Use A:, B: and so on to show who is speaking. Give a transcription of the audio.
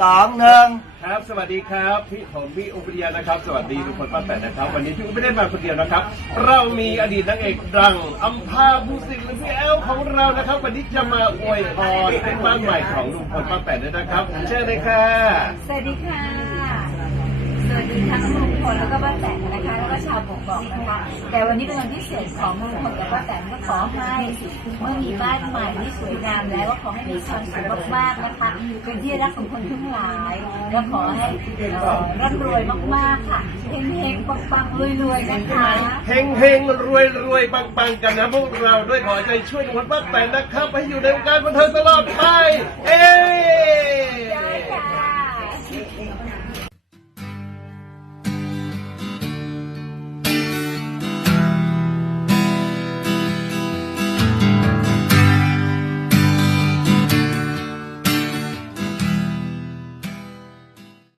A: สองหนึ่ง
B: ครับ สวัสดีครับพี่ผมพี่อุปริยานะครับ สวัสดีทุกคนป้าแตนนะครับ วันนี้พี่อุปไม่ได้มาคนเดียวนะครับ เรามีอดีตนางเอกดังอัมพาภูสิทธิ์หรือพี่แอลของเรานะครับ วันนี้จะมาอวยพรเป็นบ้านใหม่ของลุงพลป้าแตนด้วยนะครับเชิญเลยค่ะ
C: สวัสดีค่ะ ทั้งลุงพลแล้วก็ป้าแตนนะคะ แล้วก็ชาวบกบอกนะคะ แต่วันนี้เป็นวันพิเศษของลุงพลกับป้าแตนก็ขอให้เมื่อมีบ้านใหม่ที่สวยงามแล้วก็ขอให้มีความสุขมากๆนะคะเป็นที่รักของคนทั้งหลายและขอให้ร่ำรวยมากๆค่ะเฮงๆปังๆรวยๆนะคะ
B: เฮงเฮงรวยรวยปังปังกันนะพวกเราด้วยขอใจช่วยลุงพลป้าแตนนะครับให้อยู่ในวงการบันเทิงตลอดไปเอ